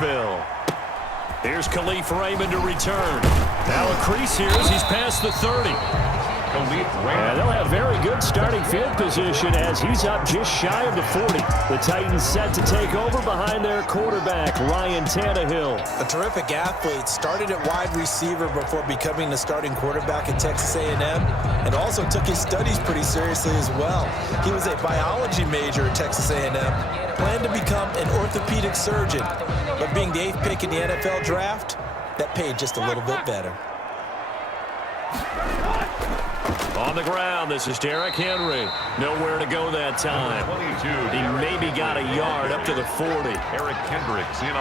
Nashville. Here's Khalif Raymond to return. Now a crease here as he's past the 30. And they'll have very good starting field position as he's up just shy of the 40. The Titans set to take over behind their quarterback, Ryan Tannehill. A terrific athlete, started at wide receiver before becoming the starting quarterback at Texas A&M, and also took his studies pretty seriously as well. He was a biology major at Texas A&M, planned to become an orthopedic surgeon, but being the 8th pick in the NFL draft, that paid just a little bit better. On the ground, this is Derrick Henry. Nowhere to go that time. He maybe got a yard up to the 40.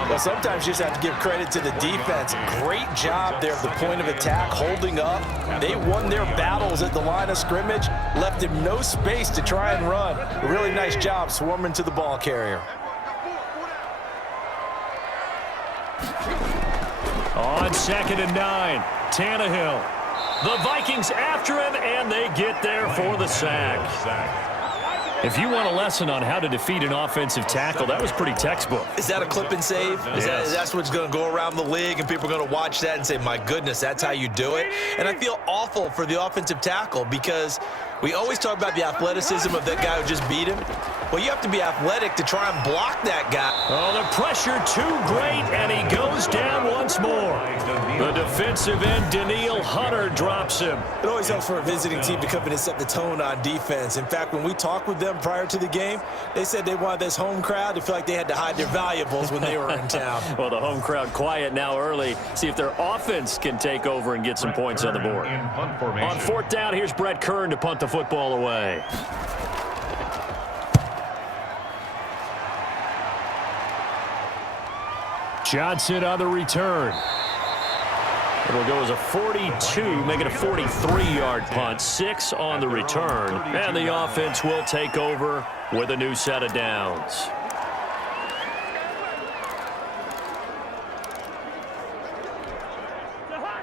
Well, sometimes you just have to give credit to the defense. Great job there at the point of attack, holding up. They won their battles at the line of scrimmage, left him no space to try and run. A really nice job swarming to the ball carrier. On 2nd and 9, Tannehill. The Vikings after him, and they get there for the sack. If you want a lesson on how to defeat an offensive tackle, that was pretty textbook. Is that a clip and save? That's what's going to go around the league, and people are going to watch that and say, my goodness, that's how you do it? And I feel awful for the offensive tackle because we always talk about the athleticism of that guy who just beat him. Well, you have to be athletic to try and block that guy. Oh, the pressure too great, and he goes down once more. The defensive end, Daniil Hunter, drops him. It always helps for a visiting team to come in and set the tone on defense. In fact, when we talked with them prior to the game, they said they wanted this home crowd to feel like they had to hide their valuables when they were in town. Well, the home crowd quiet now early. See if their offense can take over and get some points on the board. On 4th down, here's Brett Kern to punt the football away. Johnson on the return. It'll go as a 42, make it a 43-yard punt. 6 on the return. And the offense will take over with a new set of downs.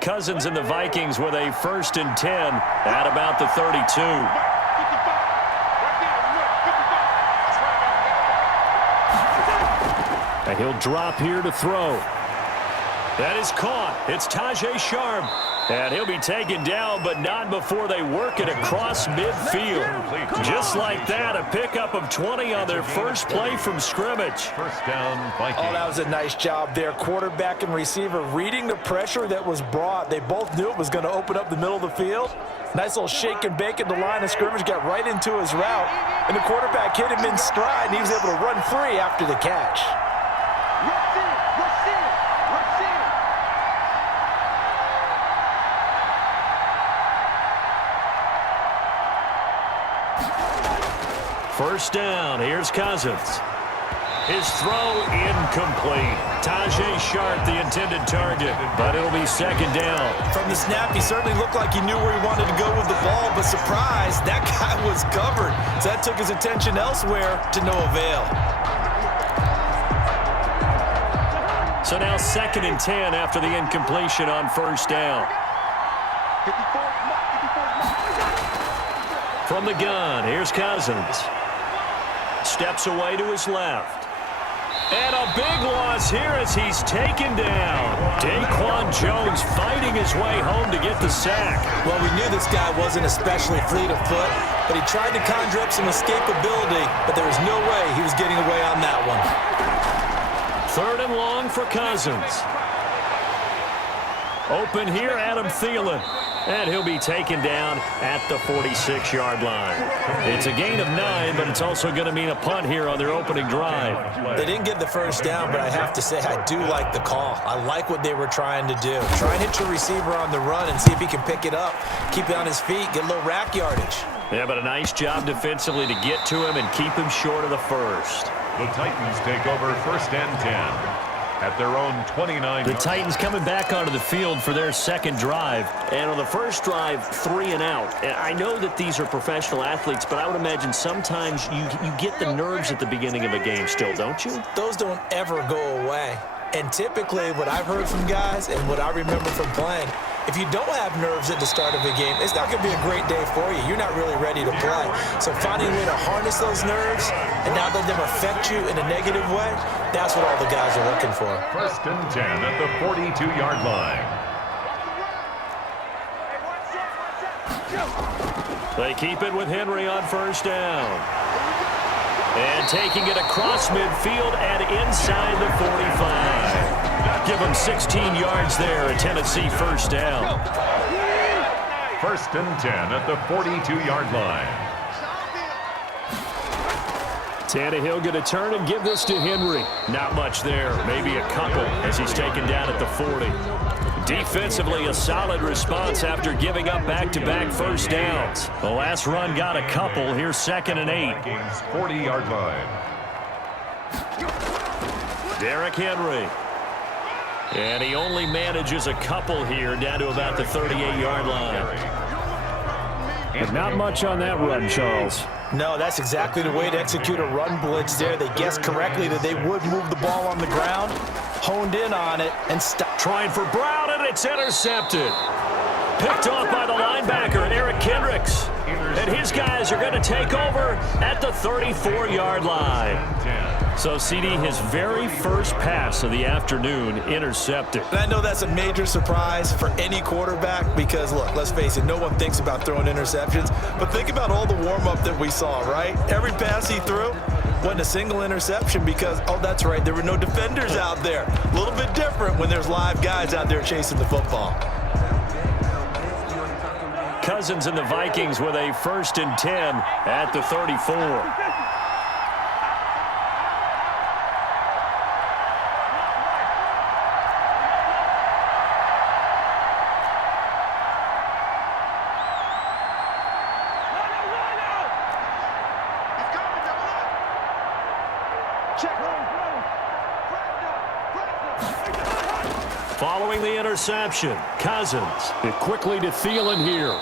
Cousins and the Vikings with a 1st and 10 at about the 32. And he'll drop here to throw. That is caught. It's Tajay Sharp. And he'll be taken down, but not before they work it across midfield. Just like that, a pickup of 20 on their first play from scrimmage. First down, Vikings. Oh, that was a nice job there. Quarterback and receiver reading the pressure that was brought. They both knew it was going to open up the middle of the field. Nice little shake and bake at the line of scrimmage, got right into his route. And the quarterback hit him in stride, and he was able to run free after the catch. First down, here's Cousins. His throw incomplete. Tajay Sharp, the intended target, but it'll be 2nd down. From the snap, he certainly looked like he knew where he wanted to go with the ball, but surprise, that guy was covered. So that took his attention elsewhere to no avail. So now 2nd and 10 after the incompletion on 1st down. From the gun, here's Cousins. Steps away to his left. And a big loss here as he's taken down. Daquan Jones fighting his way home to get the sack. Well, we knew this guy wasn't especially fleet of foot, but he tried to conjure up some escapability, but there was no way he was getting away on that one. 3rd and long for Cousins. Open here, Adam Thielen. And he'll be taken down at the 46-yard line. It's a gain of 9, but it's also going to mean a punt here on their opening drive. They didn't get the first down, but I have to say I do like the call. I like what they were trying to do. Try and hit your receiver on the run and see if he can pick it up, keep it on his feet, get a little rack yardage. Yeah, but a nice job defensively to get to him and keep him short of the first. The Titans take over 1st and 10. At their own 29. The Titans coming back onto the field for their 2nd drive. And on the first drive, 3 and out. And I know that these are professional athletes, but I would imagine sometimes you get the nerves at the beginning of a game still, don't you? Those don't ever go away. And typically what I've heard from guys and what I remember from playing, If you don't have nerves at the start of a game, it's not going to be a great day for you. You're not really ready to play. So finding a way to harness those nerves and not let them affect you in a negative way, that's what all the guys are looking for. 1st and 10 at the 42-yard line. They keep it with Henry on 1st down. And taking it across midfield and inside the 45. Give them 16 yards there, a Tennessee 1st down. 1st and 10 at the 42-yard line. Tannehill going to turn and give this to Henry. Not much there, maybe a couple as he's taken down at the 40. Defensively, a solid response after giving up back-to-back 1st downs. The last run got a couple. Here's 2nd and 8. Game's 40-yard line. Derrick Henry. And he only manages a couple here down to about the 38-yard line. And not much on that run, Charles. No, that's exactly the way to execute a run blitz there. They guessed correctly that they would move the ball on the ground, honed in on it, and stopped. Trying for Brown, and it's intercepted. Picked off by the linebacker, Eric Kendricks. And his guys are going to take over at the 34-yard line. So, CD, his very first pass of the afternoon intercepted. And I know that's a major surprise for any quarterback because, look, let's face it, no one thinks about throwing interceptions. But think about all the warm-up that we saw, right? Every pass he threw wasn't a single interception because, oh, that's right, there were no defenders out there. A little bit different when there's live guys out there chasing the football. Cousins and the Vikings with a 1st and 10 at the 34. Following the interception, Cousins. It quickly to Thielen here.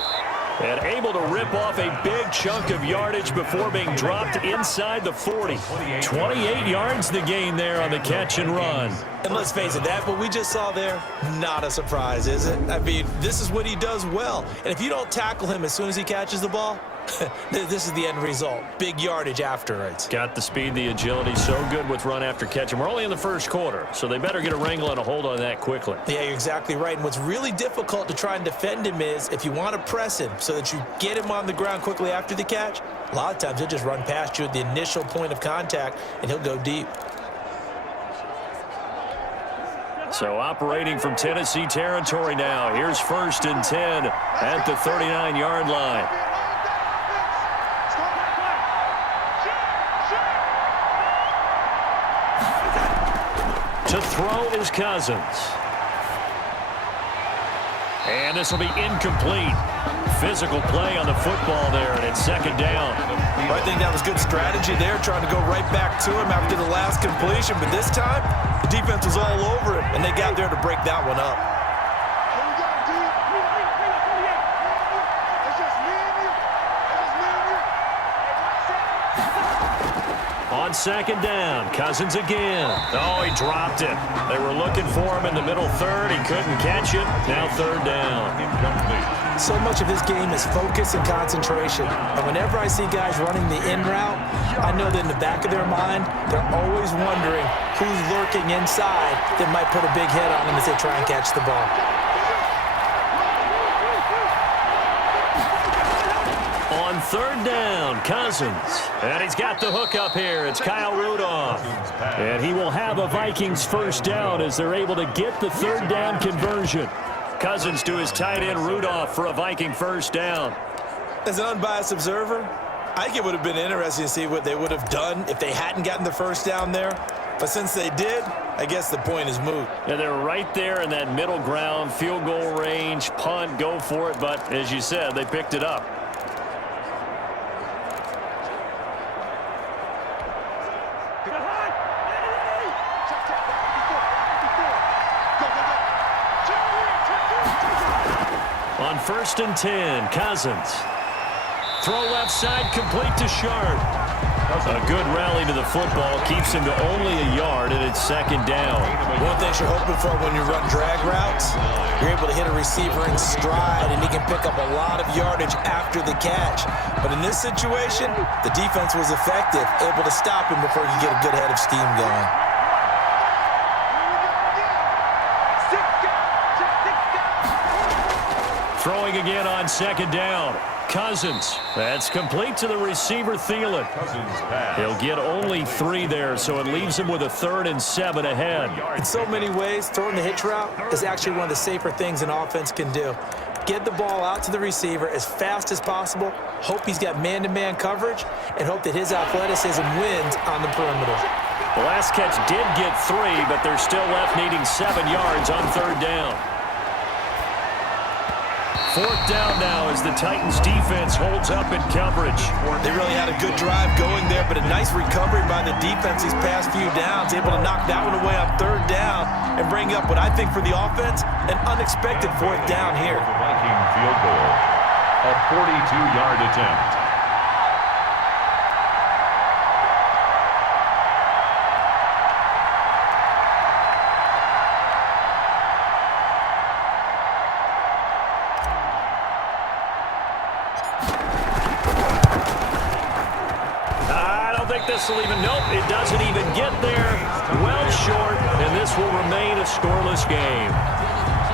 And able to rip off a big chunk of yardage before being dropped inside the 40. 28 yards the gain there on the catch and run. And let's face it, that what we just saw there, not a surprise, is it? I mean, this is what he does well. And if you don't tackle him as soon as he catches the ball, this is the end result. Big yardage afterwards. Got the speed, the agility, so good with run after catch. And we're only in the 1st quarter, so they better get a wrangle and a hold on that quickly. Yeah, you're exactly right. And what's really difficult to try and defend him is if you want to press him so that you get him on the ground quickly after the catch, a lot of times he'll just run past you at the initial point of contact, and he'll go deep. So operating from Tennessee territory now. Here's 1st and 10 at the 39-yard line. To throw is Cousins. And this will be incomplete. Physical play on the football there, and it's 2nd down. Well, I think that was good strategy there, trying to go right back to him after the last completion. But this time, the defense was all over him, and they got there to break that one up. On 2nd down, Cousins again. Oh, he dropped it. They were looking for him in the middle 3rd. He couldn't catch it. Now 3rd down. So much of this game is focus and concentration. And whenever I see guys running the in route, I know that in the back of their mind, they're always wondering who's lurking inside that might put a big hit on them as they try and catch the ball. On 3rd down, Cousins. And he's got the hook up here. It's Kyle Rudolph. And he will have a Vikings 1st down as they're able to get the 3rd down conversion. Cousins to his tight end Rudolph for a Viking 1st down. As an unbiased observer, I think it would have been interesting to see what they would have done if they hadn't gotten the 1st down there. But since they did, I guess the point is moot. Yeah, they're right there in that middle ground, field goal range, punt, go for it. But as you said, they picked it up. On 1st and 10, Cousins. Throw left side, complete to Sharp. A good rally to the football keeps him to only a yard, and it's second down. One thing you're hoping for when you run drag routes, you're able to hit a receiver in stride, and he can pick up a lot of yardage after the catch. But in this situation, the defense was effective, able to stop him before he could get a good head of steam going. Throwing again on second down. Cousins. That's complete to the receiver, Thielen. He'll get only 3 there, so it leaves him with a 3rd and 7 ahead. In so many ways, throwing the hitch route is actually one of the safer things an offense can do. Get the ball out to the receiver as fast as possible, hope he's got man-to-man coverage, and hope that his athleticism wins on the perimeter. The last catch did get 3, but they're still left needing 7 yards on 3rd down. 4th down now as the Titans defense holds up in coverage. They really had a good drive going there, but a nice recovery by the defense these past few downs, able to knock that one away on 3rd down and bring up what I think for the offense, an unexpected 4th down here. Viking field goal, a 42-yard attempt. This will even, nope, it doesn't even get there. Well short, and this will remain a scoreless game.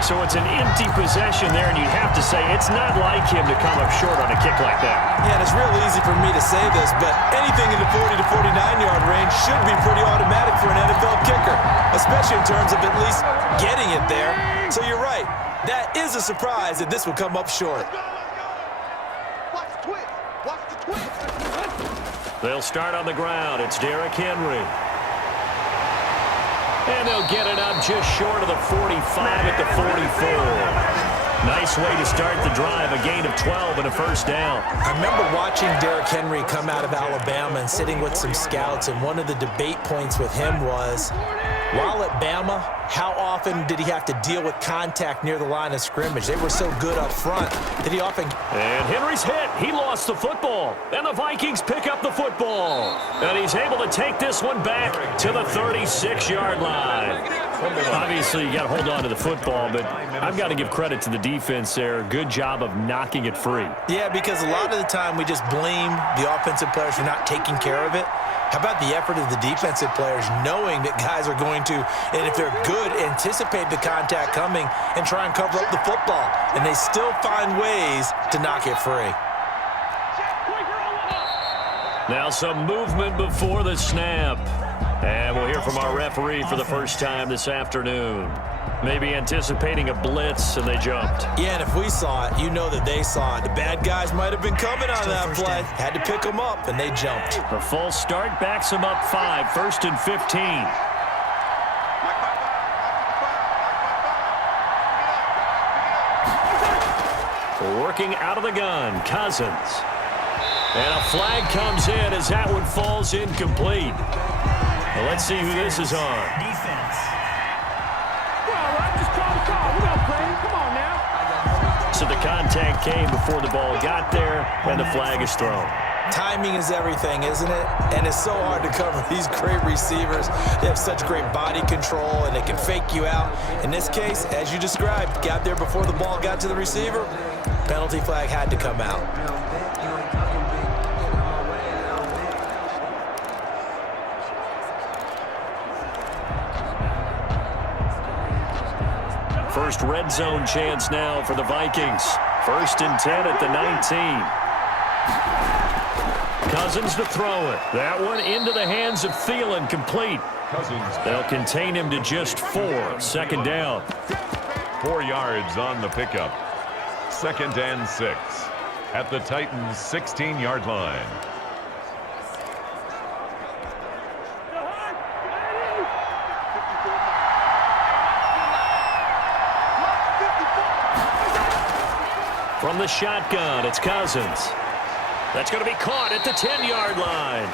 So it's an empty possession there, and you have to say it's not like him to come up short on a kick like that. Yeah, and it's real easy for me to say this, but anything in the 40 to 49-yard range should be pretty automatic for an NFL kicker, especially in terms of at least getting it there. So you're right. That is a surprise that this will come up short. Watch the twist. Watch the twist. They'll start on the ground. It's Derrick Henry. And they'll get it up just short of the 45 at the 44. Nice way to start the drive, a gain of 12 and a 1st down. I remember watching Derrick Henry come out of Alabama and sitting with some scouts, and one of the debate points with him was, while at Bama, how often did he have to deal with contact near the line of scrimmage? They were so good up front that he often... And Henry's hit. He lost the football. And the Vikings pick up the football. And he's able to take this one back to the 36-yard line. Obviously, you got to hold on to the football, but I've got to give credit to the defense there. Good job of knocking it free. Yeah, because a lot of the time we just blame the offensive players for not taking care of it. How about the effort of the defensive players knowing that guys are going to, and if they're good, anticipate the contact coming and try and cover up the football. And they still find ways to knock it free. Now some movement before the snap. And we'll hear from our referee for the first time this afternoon. Maybe anticipating a blitz, and they jumped. Yeah, and if we saw it, you know that they saw it. The bad guys might have been coming on that play. Had to pick them up, and they jumped. A false start backs them up 5, 1st and 15. Working out of the gun, Cousins. And a flag comes in as that one falls incomplete. Well, let's see who this is on. Defense. Well, I just called the call. We're not playing. Come on now. So the contact came before the ball got there, and the flag is thrown. Timing is everything, isn't it? And it's so hard to cover these great receivers. They have such great body control, and they can fake you out. In this case, as you described, got there before the ball got to the receiver. Penalty flag had to come out. First red zone chance now for the Vikings. 1st and 10 at the 19. Cousins to throw it. That one into the hands of Thielen, complete. They'll contain him to just 4. 2nd down. 4 yards on the pickup. 2nd and 6 at the Titans' 16-yard line. From the shotgun, it's Cousins. That's going to be caught at the 10-yard line.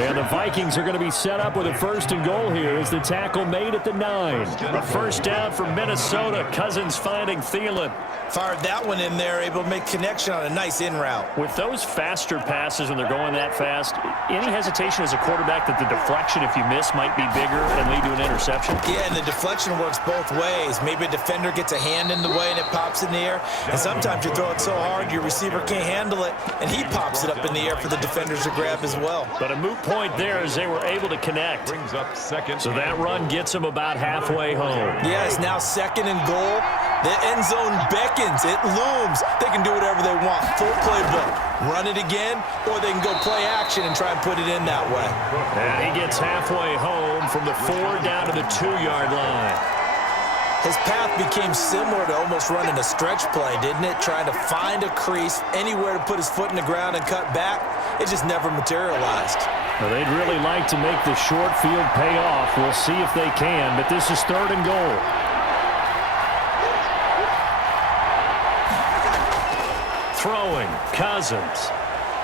And the Vikings are going to be set up with a 1st and goal here as the tackle made at the 9. A first down for Minnesota. Cousins finding Thielen. Fired that one in there, able to make connection on a nice in route. With those faster passes when they're going that fast, any hesitation as a quarterback that the deflection, if you miss, might be bigger and lead to an interception? Yeah, and the deflection works both ways. Maybe a defender gets a hand in the way and it pops in the air. And sometimes you throw it so hard your receiver can't handle it, and he pops it up in the air for the defenders to grab as well. But a moot point there as they were able to connect. Brings up second. So that run gets them about halfway home. Yeah, it's now 2nd and goal. The end zone beckons. It looms. They can do whatever they want. Full playbook. Run it again, or they can go play action and try and put it in that way. And he gets halfway home from the 4 down to the 2-yard line. His path became similar to almost running a stretch play, didn't it? Trying to find a crease, anywhere to put his foot in the ground and cut back. It just never materialized. Well, they'd really like to make the short field pay off. We'll see if they can, but this is 3rd and goal. Throwing, Cousins.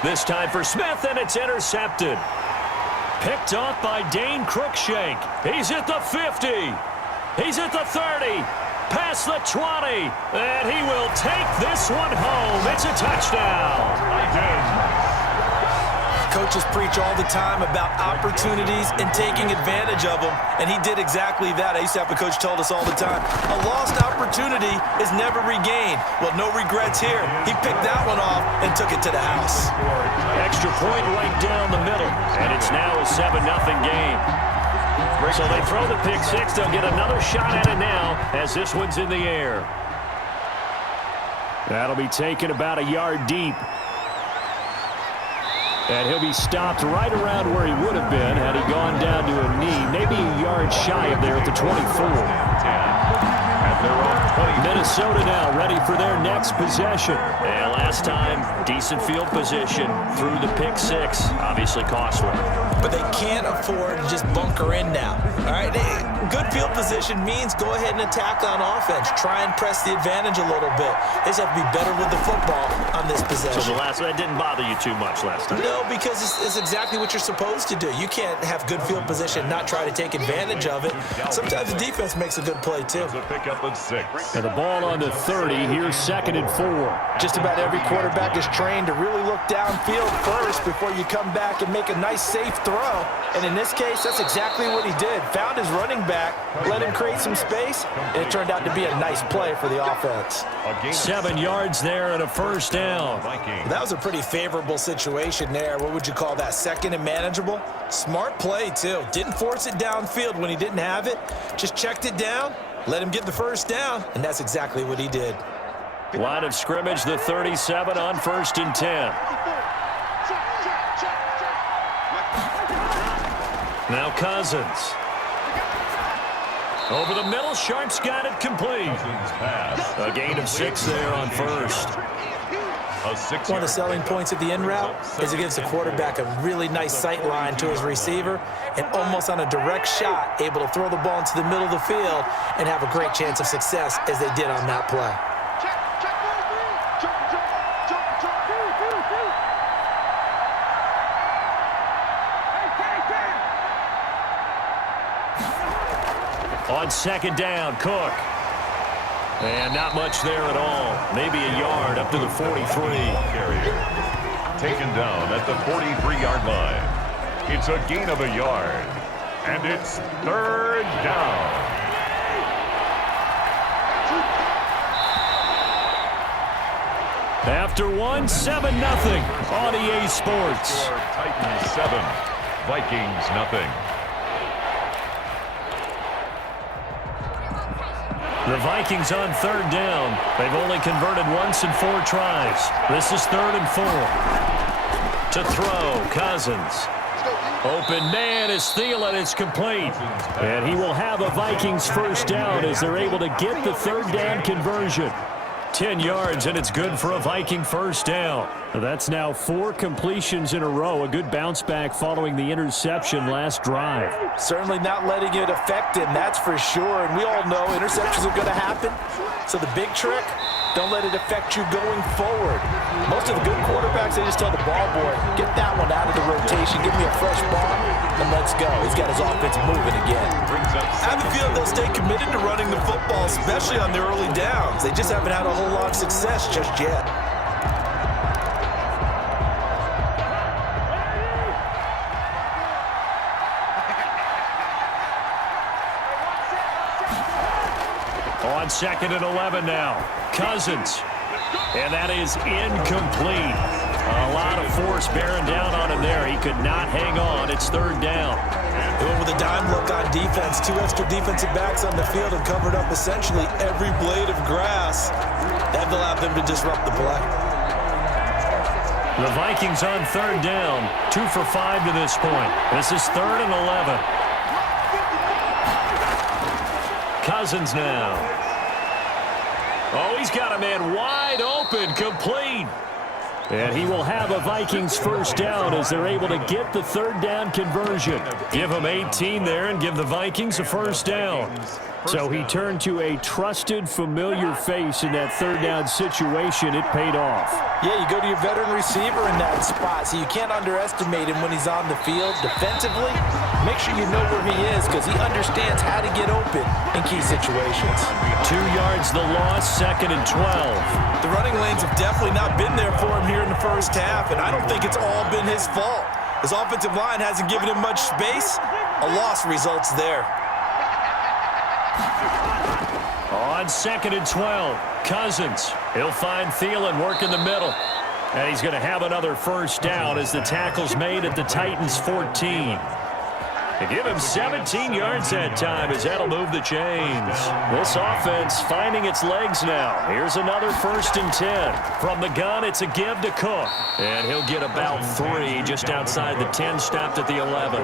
This time for Smith, and it's intercepted. Picked off by Dane Cruikshank. He's at the 50. He's at the 30. Past the 20. And he will take this one home. It's a touchdown. Coaches preach all the time about opportunities and taking advantage of them, and he did exactly that. I used to have a coach told us all the time, a lost opportunity is never regained. Well, no regrets here. He picked that one off and took it to the house. Extra point right down the middle, and it's now a 7-0 game. So they throw the pick six. They'll get another shot at it now as this one's in the air. That'll be taken about a yard deep. And he'll be stopped right around where he would have been had he gone down to a knee, maybe a yard shy of there at the 24. Minnesota now ready for their next possession. And last time, decent field position through the pick six. Obviously costly. But they can't afford to just bunker in now. All right, good field position means go ahead and attack on offense. Try and press the advantage a little bit. They just have to be better with the football on this possession. So that didn't bother you too much last time? No, because it's exactly what you're supposed to do. You can't have good field position, not try to take advantage of it. Sometimes the defense makes a good play, too. A pickup of 6. And the ball on the 30. Here's 2nd and 4. Just about every quarterback is trained to really look downfield first before you come back and make a nice, safe throw. And in this case, that's exactly what he did. Found his running back, let him create some space, and it turned out to be a nice play for the offense. 7 yards there and a first down. That was a pretty favorable situation there. What would you call that? 2nd and manageable? Smart play, too. Didn't force it downfield when he didn't have it. Just checked it down, let him get the first down, and that's exactly what he did. Line of scrimmage, the 37 on 1st and 10. Now Cousins. Over the middle, Sharp's got it complete. A gain of 6 there on first. One of the selling points of the in route is it gives the quarterback a really nice sight line to his receiver and almost on a direct shot able to throw the ball into the middle of the field and have a great chance of success as they did on that play. On 2nd down, Cook. And not much there at all. Maybe a yard up to the 43. Taken down at the 43-yard line. It's a gain of a yard. And it's 3rd down. After one, 7-0 on EA Sports. Titans 7, Vikings nothing. The Vikings on 3rd down. They've only converted once in 4 tries. This is 3rd and 4. To throw, Cousins. Open man is Thielen. It's complete. And he will have a Vikings first down as they're able to get the 3rd down conversion. 10 yards, and it's good for a Viking first down. That's now 4 completions in a row. A good bounce back following the interception last drive. Certainly not letting it affect him, that's for sure. And we all know interceptions are going to happen. So the big trick, don't let it affect you going forward. Most of the good quarterbacks they just tell the ball boy, get that one out of the rotation, give me a fresh ball, and let's go. He's got his offense moving again. I have a feeling they'll stay committed to running the football, especially on their early downs. They just haven't had a whole lot of success just yet. On 2nd and 11 now. Cousins. And that is incomplete. A lot of force bearing down on him there. He could not hang on. It's 3rd down. They went with a dime look on defense. 2 extra defensive backs on the field and covered up essentially every blade of grass. That allowed them to disrupt the play. The Vikings on 3rd down. 2 for 5 to this point. This is 3rd and 11. Cousins now. Oh, he's got a man wide open, complete. And he will have a Vikings first down as they're able to get the 3rd down conversion. Give him 18 there and give the Vikings a first down. So he turned to a trusted, familiar face in that 3rd down situation. It paid off. Yeah, you go to your veteran receiver in that spot, so you can't underestimate him when he's on the field. Defensively, make sure you know where he is because he understands how to get open in key situations. 2 yards the loss, 2nd and 12. The running lanes have definitely not been there for him here in the first half, and I don't think it's all been his fault. His offensive line hasn't given him much space. A loss results there. On 2nd and 12, Cousins. He'll find Thielen work in the middle. And he's going to have another first down as the tackle's made at the Titans' 14. They give him 17 yards that time as that'll move the chains. This offense finding its legs now. Here's another 1st and 10. From the gun, it's a give to Cook. And he'll get about 3 just outside the 10, stopped at the 11.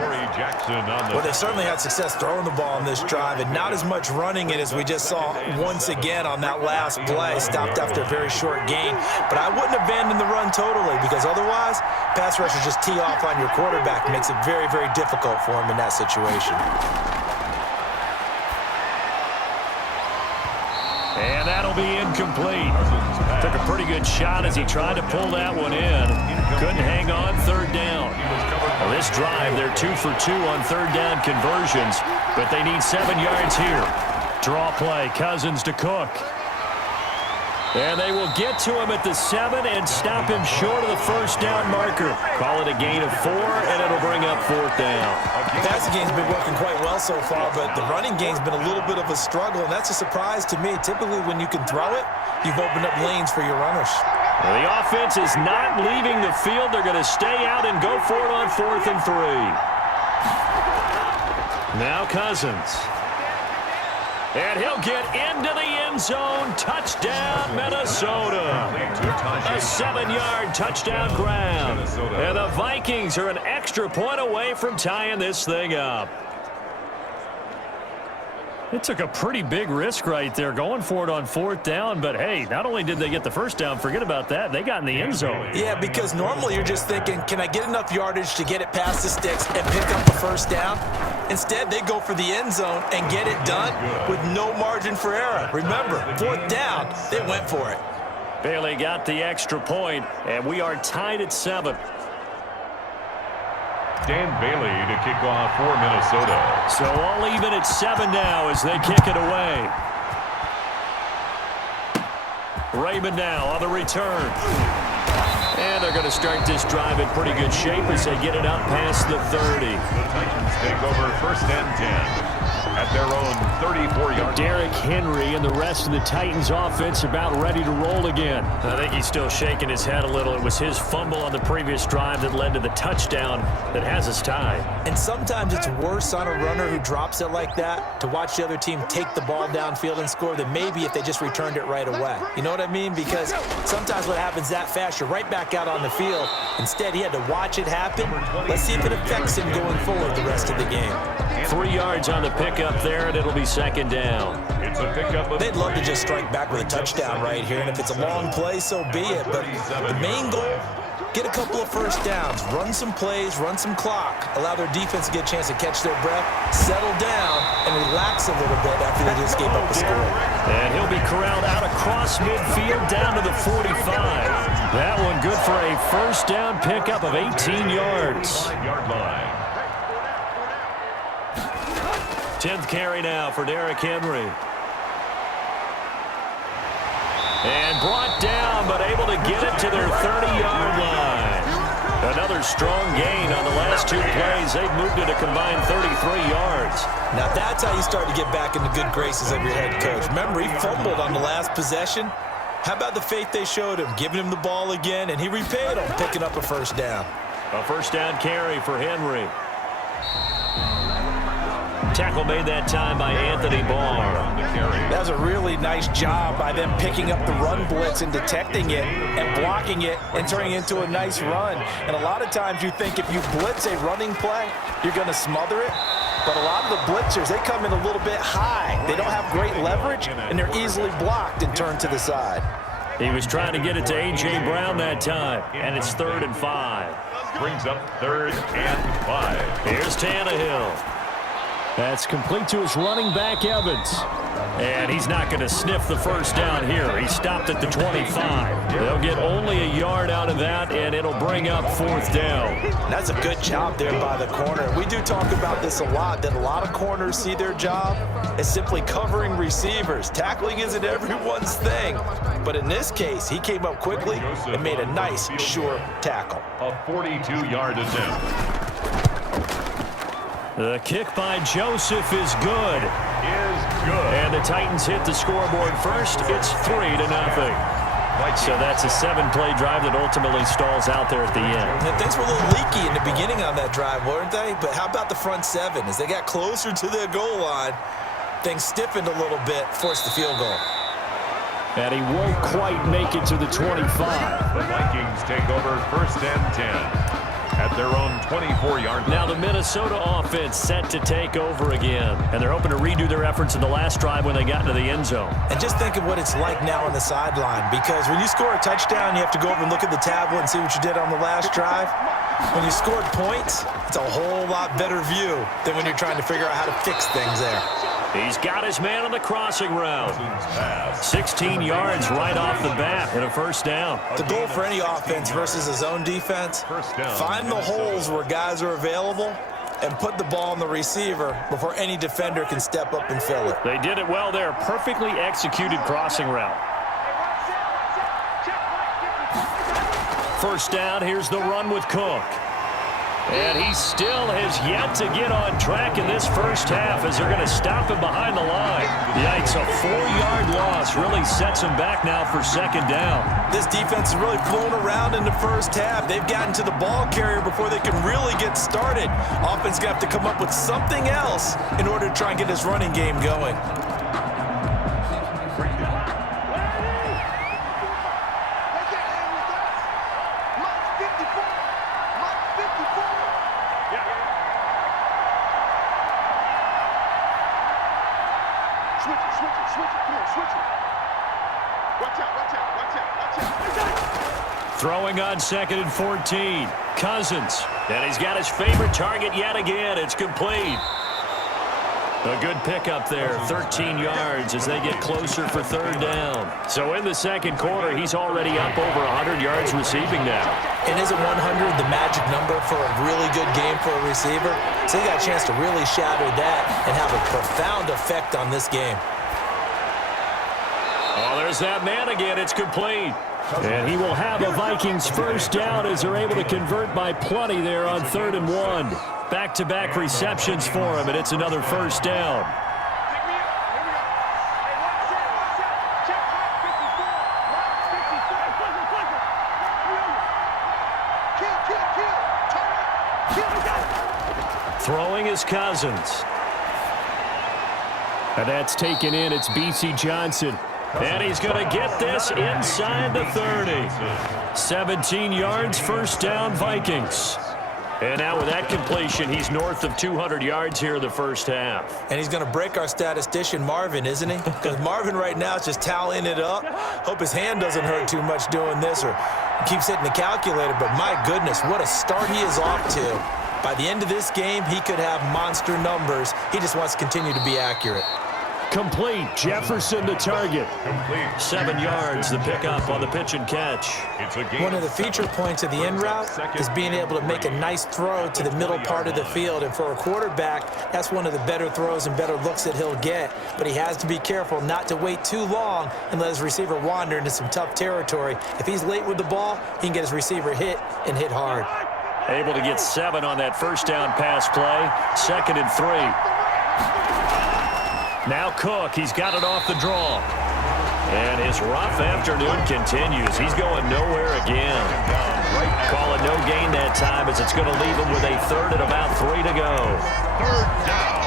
Well, they certainly had success throwing the ball on this drive and not as much running it as we just saw once again on that last play. Stopped after a very short gain. But I wouldn't abandon the run totally because otherwise, pass rushers just tee off on your quarterback. Makes it very, very difficult for him in that situation. And that'll be incomplete. Took a pretty good shot as he tried to pull that one in. Couldn't hang on 3rd down. Well, this drive, they're 2 for 2 on 3rd down conversions, but they need 7 yards here. Draw play, Cousins to Cook. And they will get to him at the 7 and stop him short of the first down marker. Call it a gain of 4, and it'll bring up 4th down. The passing game's been working quite well so far, but the running game's been a little bit of a struggle, and that's a surprise to me. Typically, when you can throw it, you've opened up lanes for your runners. Well, the offense is not leaving the field. They're going to stay out and go for it on 4th and 3. Now Cousins. And he'll get into the end zone. Touchdown, Minnesota. A 7-yard touchdown grab. And the Vikings are an extra point away from tying this thing up. It took a pretty big risk right there going for it on 4th down, but hey, not only did they get the first down, forget about that, they got in the end zone. Yeah, because normally you're just thinking, can I get enough yardage to get it past the sticks and pick up the first down? Instead, they go for the end zone and get it done with no margin for error. Remember, 4th down, they went for it. Bailey got the extra point, and we are tied at 7. Dan Bailey to kick off for Minnesota. So all even at 7 now as they kick it away. Raymond now on the return. And they're going to start this drive in pretty good shape as they get it up past the 30. The Titans take over 1st and 10 at their own 34-yard. Derrick Henry and the rest of the Titans offense about ready to roll again. I think he's still shaking his head a little. It was his fumble on the previous drive that led to the touchdown that has us tied. And sometimes it's worse on a runner who drops it like that to watch the other team take the ball downfield and score than maybe if they just returned it right away. You know what I mean? Because sometimes what happens that fast, you're right back out on the field. Instead, he had to watch it happen. Let's see if it affects him going forward the rest of the game. 3 yards on the pickup there, and it'll be 2nd down. It's a pickup. They'd love to just strike back with a touchdown right here, and if it's a long play, so be it. But the main goal, get a couple of first downs, run some plays, run some clock, allow their defense to get a chance to catch their breath, settle down, and relax a little bit after they just gave up a score. And he'll be corralled out across midfield down to the 45. That one good for a first down pickup of 18 yards. 5-yard line. 10th carry now for Derrick Henry. And brought down, but able to get it to their 30-yard line. Another strong gain on the last two plays. They've moved it a combined 33 yards. Now that's how you start to get back in the good graces of your head coach. Remember, he fumbled on the last possession. How about the faith they showed him, giving him the ball again, and he repaid them, picking up a first down. A first down carry for Henry. Tackle made that time by Anthony Barr. That was a really nice job by them picking up the run blitz and detecting it and blocking it and turning it into a nice run. And a lot of times you think if you blitz a running play, you're going to smother it. But a lot of the blitzers, they come in a little bit high. They don't have great leverage, and they're easily blocked and turned to the side. He was trying to get it to A.J. Brown that time, and it's 3rd and 5. Brings up 3rd and 5. Here's Tannehill. That's complete to his running back, Evans. And he's not going to sniff the first down here. He stopped at the 25. They'll get only a yard out of that, and it'll bring up 4th down. That's a good job there by the corner. We do talk about this a lot, that a lot of corners see their job as simply covering receivers. Tackling isn't everyone's thing. But in this case, he came up quickly and made a nice, sure tackle. A 42-yard attempt. The kick by Joseph is good. Good. And the Titans hit the scoreboard first. It's 3-0. So that's a 7-play drive that ultimately stalls out there at the end. And things were a little leaky in the beginning on that drive, weren't they? But how about the front 7? As they got closer to their goal line, things stiffened a little bit, forced the field goal. And he won't quite make it to the 25. The Vikings take over 1st and 10. At their own 24-yard line. Now the Minnesota offense set to take over again. And they're hoping to redo their efforts in the last drive when they got into the end zone. And just think of what it's like now on the sideline. Because when you score a touchdown, you have to go over and look at the tablet and see what you did on the last drive. When you scored points, it's a whole lot better view than when you're trying to figure out how to fix things there. He's got his man on the crossing route. 16 yards right off the bat and a first down. The goal for any offense versus a zone defense, find the holes where guys are available and put the ball on the receiver before any defender can step up and fill it. They did it well there. Perfectly executed crossing route. First down, here's the run with Cook. And he still has yet to get on track in this first half as they're going to stop him behind the line. Yikes, a 4-yard loss really sets him back now for 2nd down. This defense has really flown around in the first half. They've gotten to the ball carrier before they can really get started. Offense going to have to come up with something else in order to try and get this running game going. Throwing on 2nd and 14. Cousins. And he's got his favorite target yet again. It's complete. A good pickup there, 13 yards as they get closer for 3rd down. So in the second quarter, he's already up over 100 yards receiving now. And isn't 100 the magic number for a really good game for a receiver? So they got a chance to really shatter that and have a profound effect on this game. Oh, there's that man again. It's complete. And he will have a Vikings first down as they're able to convert by plenty there on 3rd and 1. Back-to-back receptions for him, and it's another first down. Throwing is Cousins. And that's taken in. It's B.C. Johnson. And he's going to get this inside the 30. 17 yards, first down, Vikings. And now with that completion, he's north of 200 yards here in the first half. And he's going to break our statistician, Marvin, isn't he? Because Marvin right now is just tallying it up. Hope his hand doesn't hurt too much doing this or keeps hitting the calculator. But my goodness, what a start he is off to. By the end of this game, he could have monster numbers. He just wants to continue to be accurate. complete. Jefferson the target. Complete. 7 yards, the pickup on the pitch and catch. It's a gain. One of the feature points of the in route is being able to make a nice throw to the middle part of the field. And for a quarterback, that's one of the better throws and better looks that he'll get. But he has to be careful not to wait too long and let his receiver wander into some tough territory. If he's late with the ball, he can get his receiver hit and hit hard. Able to get 7 on that first down pass play. 2nd and 3. Now Cook, he's got it off the draw. And his rough afternoon continues. He's going nowhere again. Call it no gain that time as it's going to leave him with a 3rd and about 3 to go. 3rd down.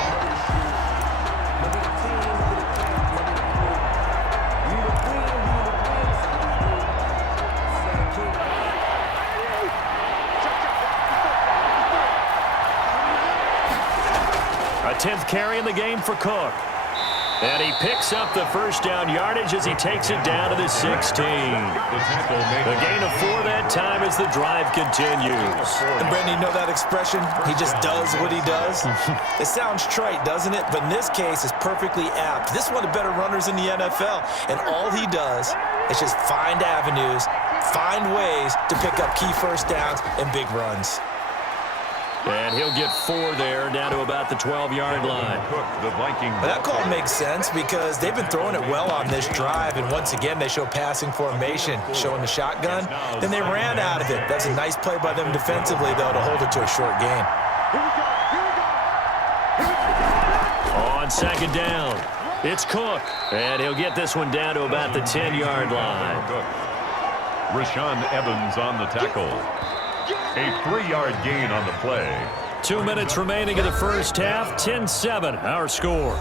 A 10th carry in the game for Cook. And he picks up the first down yardage as he takes it down to the 16. The gain of 4 that time as the drive continues. And Brandon, you know that expression? He just does what he does. It sounds trite, doesn't it? But in this case, it's perfectly apt. This is one of the better runners in the NFL. And all he does is just find avenues, find ways to pick up key first downs and big runs. And he'll get 4 there, down to about the 12-yard line. But that call makes sense because they've been throwing it well on this drive, and once again they show passing formation, showing the shotgun. Then they ran out of it. That's a nice play by them defensively, though, to hold it to a short gain. On 2nd down, it's Cook, and he'll get this one down to about the 10-yard line. Rashaan Evans on the tackle. A 3-yard gain on the play. 2 minutes remaining in the first half. 10-7, our score.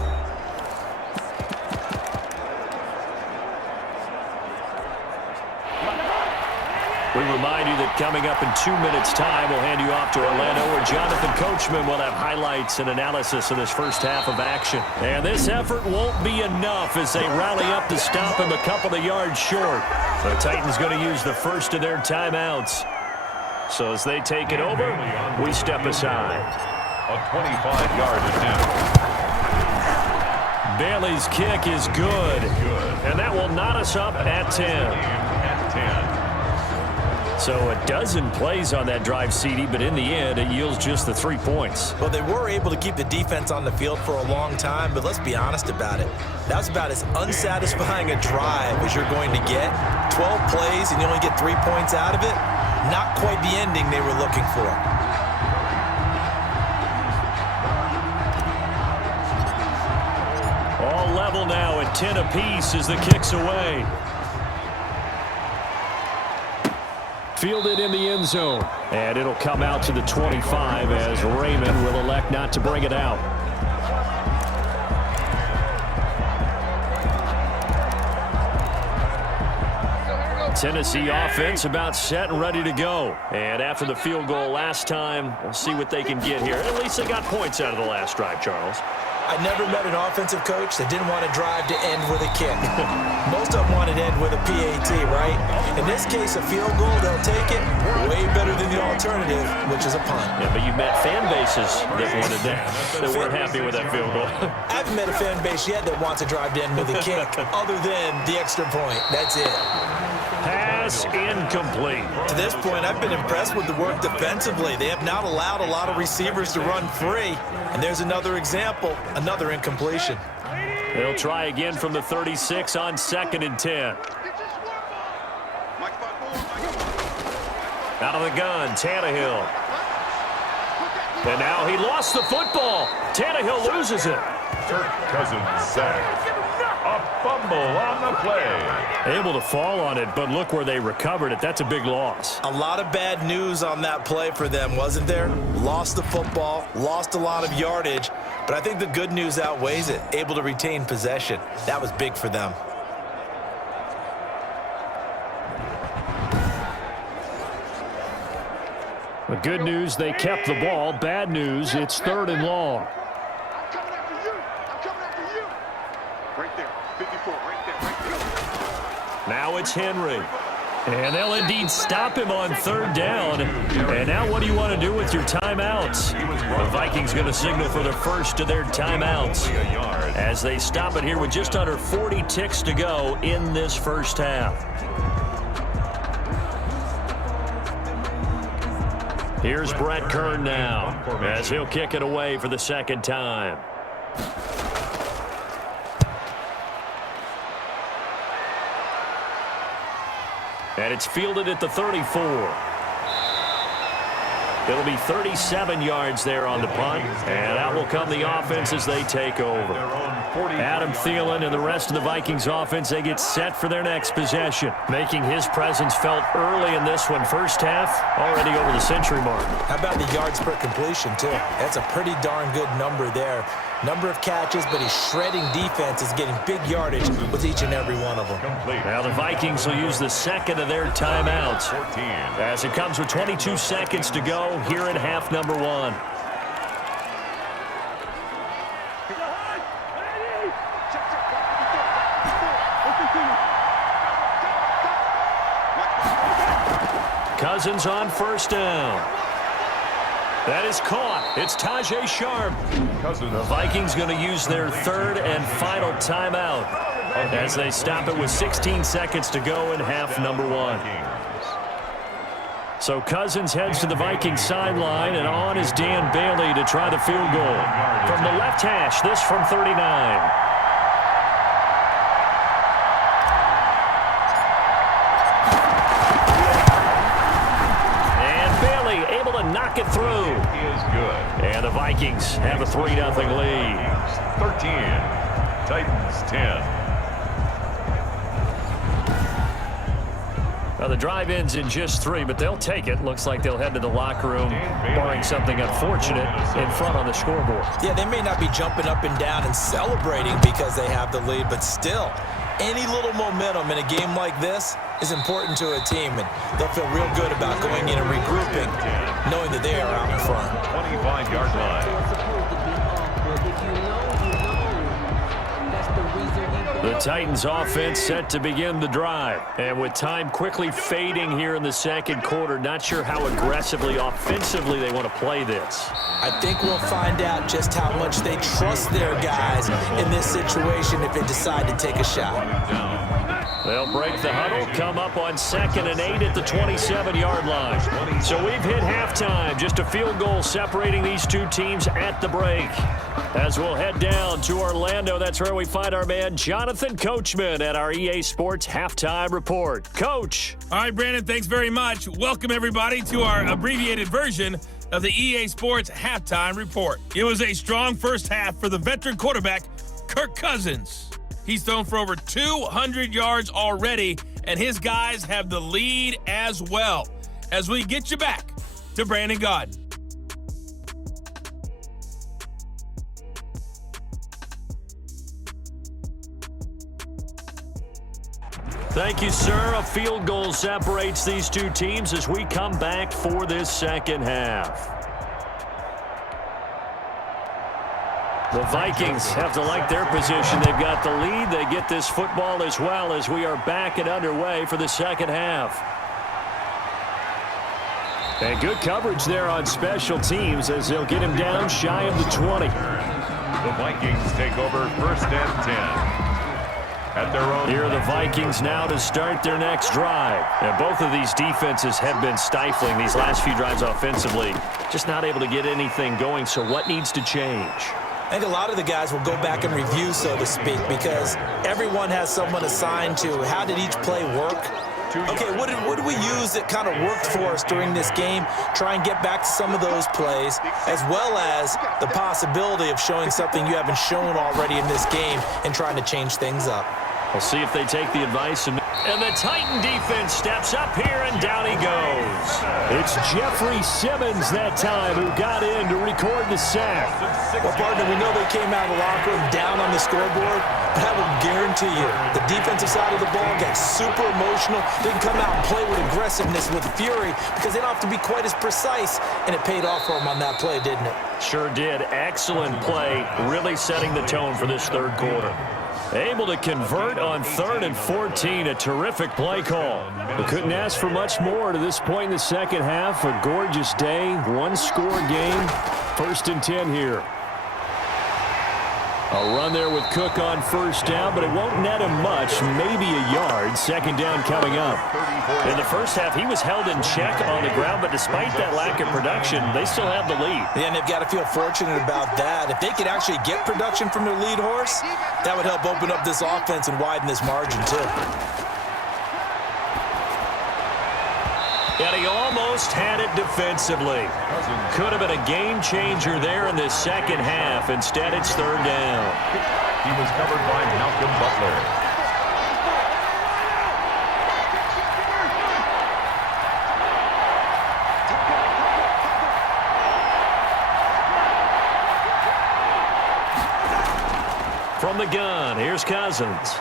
We remind you that coming up in 2 minutes' time, we'll hand you off to Orlando, where Jonathan Coachman will have highlights and analysis of this first half of action. And this effort won't be enough as they rally up to stop him a couple of yards short. The Titans going to use the first of their timeouts. So as they take it over, we step aside. A 25-yard attempt. Bailey's kick is good. And that will knot us up at 10. So a dozen plays on that drive, CD, but in the end, it yields just the 3 points. Well, they were able to keep the defense on the field for a long time, but let's be honest about it. That was about as unsatisfying a drive as you're going to get. 12 plays and you only get 3 points out of it. Not quite the ending they were looking for. All level now at 10 apiece as the kick's away. Fielded in the end zone. And it'll come out to the 25 as Raymond will elect not to bring it out. Tennessee offense about set and ready to go. And after the field goal last time, we'll see what they can get here. At least they got points out of the last drive, Charles. I never met an offensive coach that didn't want to drive to end with a kick. Most of them wanted to end with a PAT, right? In this case, a field goal, they'll take it. Way better than the alternative, which is a punt. Yeah, but you've met fan bases that wanted that weren't happy with that field goal. I haven't met a fan base yet that wants to drive to end with a kick, other than the extra point. That's it. Pass incomplete. To this point, I've been impressed with the work defensively. They have not allowed a lot of receivers to run free. And there's another example, another incompletion. They'll try again from the 36 on 2nd and 10. Out of the gun, Tannehill. And now he lost the football. Tannehill loses it. Kirk Cousins sacked. A fumble on the play. Able to fall on it, but look where they recovered it. That's a big loss. A lot of bad news on that play for them, wasn't there? Lost the football, lost a lot of yardage, but I think the good news outweighs it. Able to retain possession. That was big for them. The good news, they kept the ball. Bad news, it's 3rd and long. I'm coming after you. I'm coming after you. Right there. 54. Right there. Right there. Now it's Henry. And they'll indeed stop him on third down. And now what do you want to do with your timeouts? The Vikings going to signal for the first of their timeouts as they stop it here with just under 40 ticks to go in this first half. Here's Brett Kern now as he'll kick it away for the second time. And it's fielded at the 34. It'll be 37 yards there on the punt. And out will come the offense as they take over. Adam Thielen and the rest of the Vikings offense, they get set for their next possession. Making his presence felt early in this one. First half, already over the century mark. How about the yards per completion, too? That's a pretty darn good number there. Number of catches, but he's shredding defenses, getting big yardage with each and every one of them. Now the Vikings will use the second of their timeouts as it comes with 22 seconds to go here in half number one. Cousins on first down. That is caught. It's Tajay Sharp. The Vikings going to use their third and final timeout as they stop it with 16 seconds to go in half number one. So Cousins heads to the Vikings sideline, and on is Dan Bailey to try the field goal. From the left hash, this from 39. Knock it through. He is good. And the Vikings have a 3-0 lead. 13. Titans 10. Now the drive ends in just 3, but they'll take it. Looks like they'll head to the locker room, barring something unfortunate in front on the scoreboard. Yeah, they may not be jumping up and down and celebrating because they have the lead, but still, any little momentum in a game like this is important to a team, and they'll feel real good about going in and regrouping, knowing that they are out in front. 25-yard line. The Titans offense set to begin the drive, and with time quickly fading here in the second quarter, not sure how aggressively offensively they want to play this. I think we'll find out just how much they trust their guys in this situation if they decide to take a shot. They'll break the huddle, come up on 2nd and 8 at the 27-yard line. So we've hit halftime, just a field goal separating these two teams at the break. As we'll head down to Orlando, that's where we find our man Jonathan Coachman at our EA Sports Halftime Report. Coach. All right, Brandon, thanks very much. Welcome, everybody, to our abbreviated version of the EA Sports Halftime Report. It was a strong first half for the veteran quarterback, Kirk Cousins. He's thrown for over 200 yards already, and his guys have the lead as well. As we get you back to Brandon Gaudin. Thank you, sir. A field goal separates these two teams as we come back for this second half. The Vikings have to like their position. They've got the lead. They get this football as well as we are back and underway for the second half. And good coverage there on special teams as they'll get him down shy of the 20. The Vikings take over 1st and 10. At their own. Here are the Vikings now to start their next drive. And both of these defenses have been stifling these last few drives offensively. Just not able to get anything going, so what needs to change? I think a lot of the guys will go back and review, so to speak, because everyone has someone assigned to how did each play work. Okay, what did we use that kind of worked for us during this game? Try and get back to some of those plays, as well as the possibility of showing something you haven't shown already in this game and trying to change things up. We'll see if they take the advice. And the Titan defense steps up here, and down he goes. It's Jeffrey Simmons that time who got in to record the sack. Well, partner, we know they came out of the locker room down on the scoreboard, but I will guarantee you the defensive side of the ball got super emotional. They can come out and play with aggressiveness, with fury, because they don't have to be quite as precise, and it paid off for them on that play, didn't it? Sure did. Excellent play, really setting the tone for this third quarter. Able to convert on 3rd and 14. A terrific play call. We couldn't ask for much more to this point in the second half. A gorgeous day, one-score game. 1st and 10 here. A run there with Cook on 1st down, but it won't net him much, maybe a yard. 2nd down coming up. In the first half, he was held in check on the ground, but despite that lack of production, they still have the lead. Yeah, and they've got to feel fortunate about that. If they could actually get production from their lead horse, that would help open up this offense and widen this margin, too. And he almost had it defensively. Could have been a game changer there in this second half. Instead, it's 3rd down. He was covered by Malcolm Butler. From the gun, here's Cousins.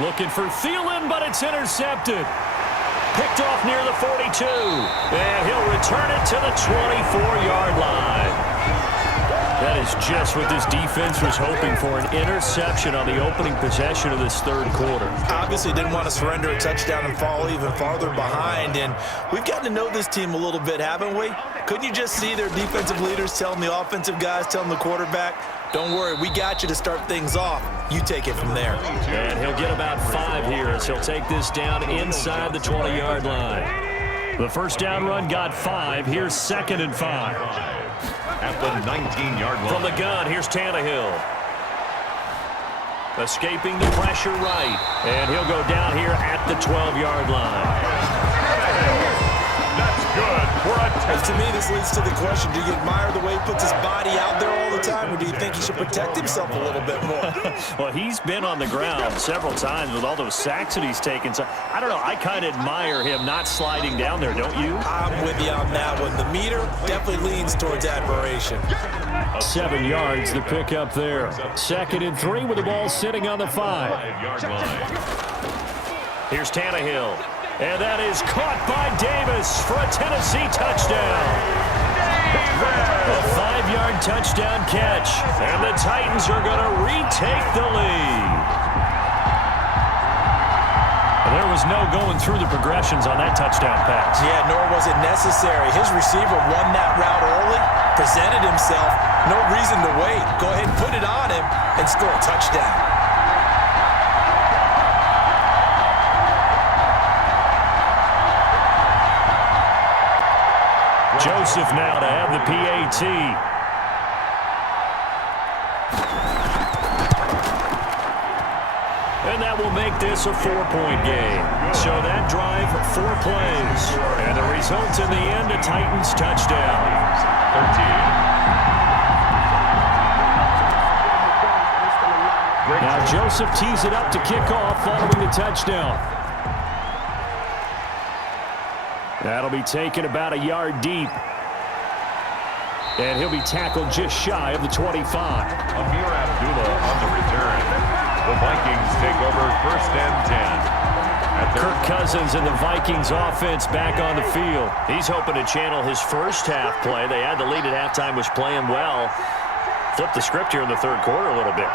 Looking for Thielen, but it's intercepted. Picked off near the 42. And he'll return it to the 24-yard line. That is just what this defense was hoping for, an interception on the opening possession of this 3rd quarter. Obviously didn't want to surrender a touchdown and fall even farther behind. And we've gotten to know this team a little bit, haven't we? Couldn't you just see their defensive leaders telling the offensive guys, telling the quarterback, don't worry, we got you to start things off. You take it from there. And he'll get about 5 here as he'll take this down inside the 20-yard line. The 1st down run got 5. Here's 2nd and 5. At the 19-yard line. From the gun, here's Tannehill. Escaping the pressure right. And he'll go down here at the 12-yard line. That's good for a Well, to me, this leads to the question, do you admire the way he puts his body out there all the time, or do you think he should protect himself a little bit more? Well, he's been on the ground several times with all those sacks that he's taken. So, I don't know, I kind of admire him not sliding down there, don't you? I'm with you on that one. The meter definitely leans towards admiration. 7 yards, the pick up there. 2nd and 3 with the ball sitting on the 5. 5-yard line. Here's Tannehill. And that is caught by Davis for a Tennessee touchdown. A 5-yard touchdown catch. And the Titans are going to retake the lead. There was no going through the progressions on that touchdown pass. Yeah, nor was it necessary. His receiver won that route early, presented himself. No reason to wait. Go ahead and put it on him and score a touchdown. Joseph now to have the PAT. And that will make this a 4-point game. So that drive, 4 plays. And the result in the end, a Titans touchdown. 13. Now Joseph tees it up to kick off following the touchdown. That'll be taken about a yard deep. And he'll be tackled just shy of the 25. Amir Abdullah on the return. The Vikings take over 1st and 10. Kirk Cousins and the Vikings offense back on the field. He's hoping to channel his first half play. They had the lead at halftime, was playing well. Flip the script here in the 3rd quarter a little bit.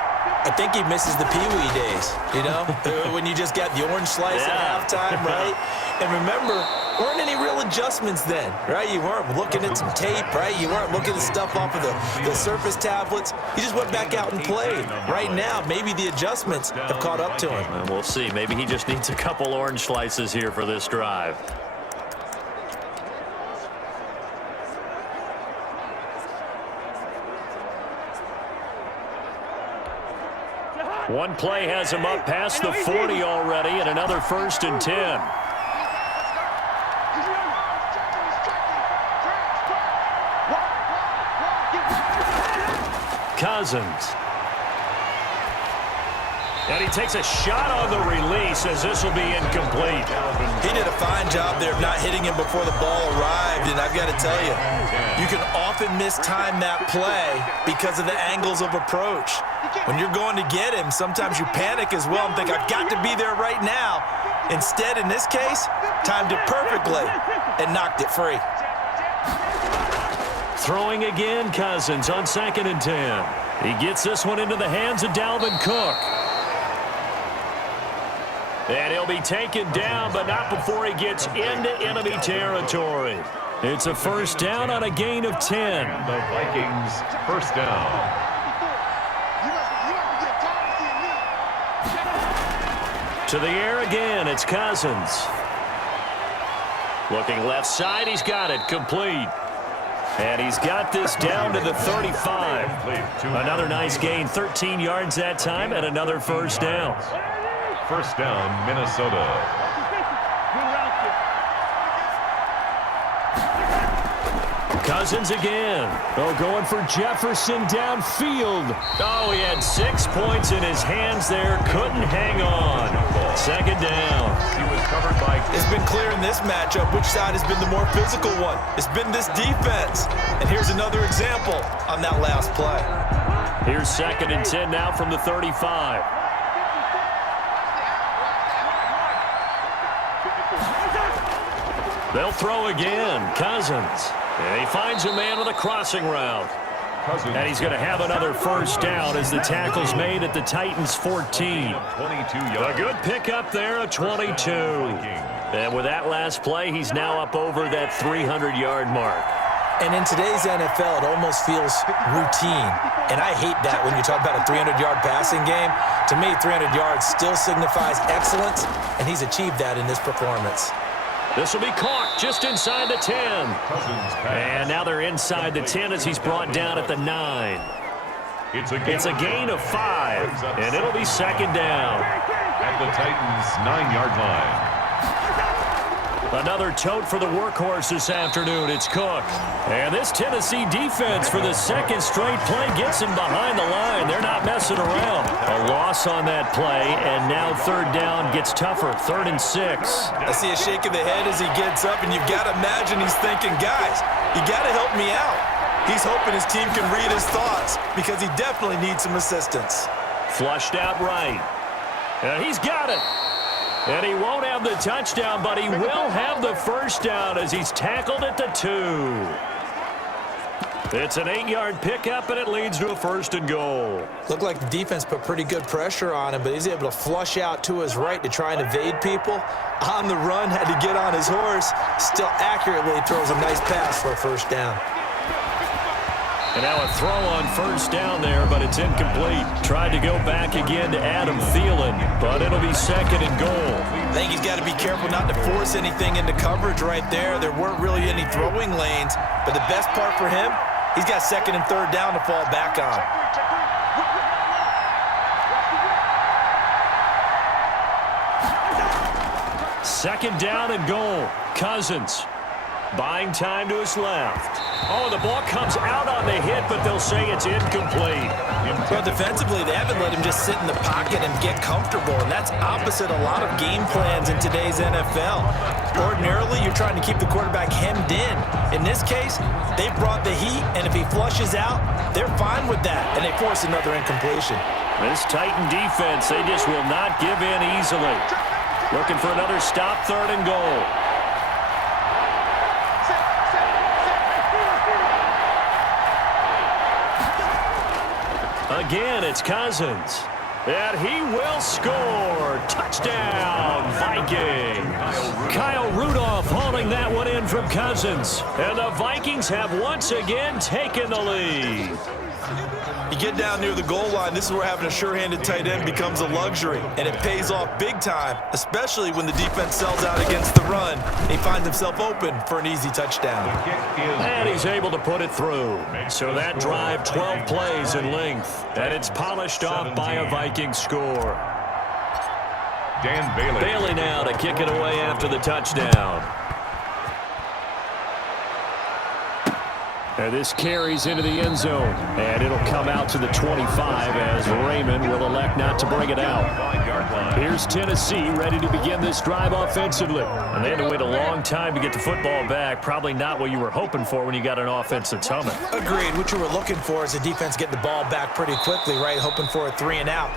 I think he misses the Pee-wee days, you know, when you just got the orange slice at halftime, right? And remember, weren't any real adjustments then, right? You weren't looking at some tape, right? You weren't looking at stuff off of the Surface tablets. You just went back out and played. Right now, maybe the adjustments have caught up to him. And we'll see. Maybe he just needs a couple orange slices here for this drive. One play has him up past the 40 already, and another 1st and 10. Cousins. And he takes a shot on the release as this will be incomplete. He did a fine job there of not hitting him before the ball arrived, and I've got to tell you, you can often mistime that play because of the angles of approach. When you're going to get him, sometimes you panic as well and think, I've got to be there right now. Instead, in this case, timed it perfectly and knocked it free. Throwing again, Cousins on 2nd and 10. He gets this one into the hands of Dalvin Cook. And he'll be taken down, but not before he gets into enemy territory. It's a first down on a gain of 10. The Vikings first down. To the air again, it's Cousins. Looking left side, he's got it, complete. And he's got this down to the 35. Another nice gain, 13 yards that time, and another first down. First down, Minnesota. Cousins again. Oh, going for Jefferson downfield. Oh, he had 6 points in his hands there. Couldn't hang on. Second down. He was covered by... It's been clear in this matchup which side has been the more physical one. It's been this defense. And here's another example on that last play. Here's 2nd and 10 now from the 35. They'll throw again. Cousins. And he finds a man with a crossing route. And he's going to have another first down as the tackle's made at the Titans 14. 22 yards. A good pickup there, a 22. And with that last play, he's now up over that 300-yard mark. And in today's NFL, it almost feels routine. And I hate that when you talk about a 300-yard passing game. To me, 300 yards still signifies excellence, and he's achieved that in this performance. This will be caught just inside the 10. And now they're inside the 10 as he's brought down at the 9. It's a gain of 5, and it'll be second down. At the Titans' 9-yard line. Another tote for the workhorse this afternoon. It's Cook. And this Tennessee defense for the second straight play gets him behind the line. They're not messing around. A loss on that play, and now third down gets tougher. 3rd and 6. I see a shake of the head as he gets up, and you've got to imagine he's thinking, guys, you got to help me out. He's hoping his team can read his thoughts because he definitely needs some assistance. Flushed out right. And he's got it. And he won't have the touchdown, but he will have the first down as he's tackled at the 2. It's an 8-yard pickup, and it leads to a 1st and goal. Looked like the defense put pretty good pressure on him, but he's able to flush out to his right to try and evade people. On the run, had to get on his horse. Still accurately throws a nice pass for a first down. And now a throw on first down there, but it's incomplete. Tried to go back again to Adam Thielen, but it'll be 2nd and goal. I think he's got to be careful not to force anything into coverage right there. There weren't really any throwing lanes, but the best part for him, he's got 2nd and 3rd down to fall back on. Second down and goal. Cousins buying time to his left. Oh, the ball comes out on the hit, but they'll say it's incomplete. Well, defensively, they haven't let him just sit in the pocket and get comfortable, and that's opposite a lot of game plans in today's NFL. Ordinarily, you're trying to keep the quarterback hemmed in. In this case, they brought the heat, and if he flushes out, they're fine with that, and they force another incompletion. This Titan defense, they just will not give in easily. Looking for another stop, 3rd and goal. Again, it's Cousins. And he will score. Touchdown, Viking. Kyle Rudolph hauling that one in from Cousins. And the Vikings have once again taken the lead. You get down near the goal line, this is where having a sure-handed tight end becomes a luxury, and it pays off big time, especially when the defense sells out against the run. He finds himself open for an easy touchdown. And he's able to put it through. So that drive, 12 plays in length, and it's polished off by a Viking score. Dan Bailey. Bailey now to kick it away after the touchdown. And this carries into the end zone, and it'll come out to the 25 as Raymond will elect not to bring it out. yard line. Here's Tennessee ready to begin this drive offensively. And they had to wait a long time to get the football back. Probably not what you were hoping for when you got an offense that's humming. Agreed. What you were looking for is the defense getting the ball back pretty quickly, right? Hoping for a 3 and out.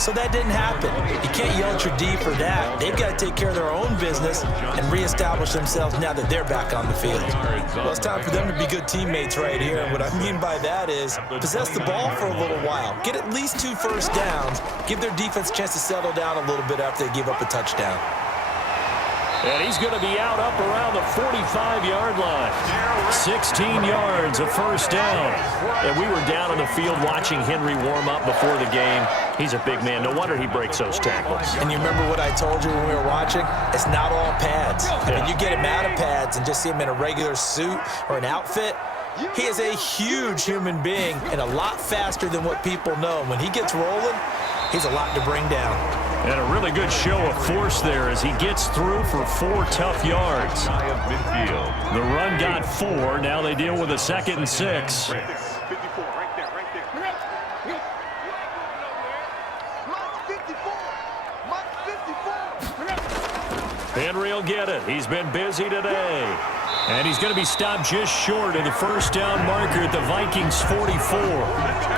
So that didn't happen. You can't yell at your D for that. They've got to take care of their own business and reestablish themselves now that they're back on the field. Well, it's time for them to be good teammates right here. And what I mean by that is possess the ball for a little while. Get at least 2 first downs. Give their defense a chance to settle down a little bit after they give up a touchdown. And he's going to be out up around the 45-yard line. 16 yards, a first down. And we were down on the field watching Henry warm up before the game. He's a big man. No wonder he breaks those tackles. And you remember what I told you when we were watching? It's not all pads. I mean, you get him out of pads and just see him in a regular suit or an outfit. He is a huge human being and a lot faster than what people know. When he gets rolling, he's a lot to bring down. And a really good show of force there as he gets through for 4 tough yards. The run got 4. Now they deal with a 2nd and 6. 54, right there, right there. Mike 54. Henry will get it. He's been busy today. And he's going to be stopped just short of the first down marker at the Vikings 44.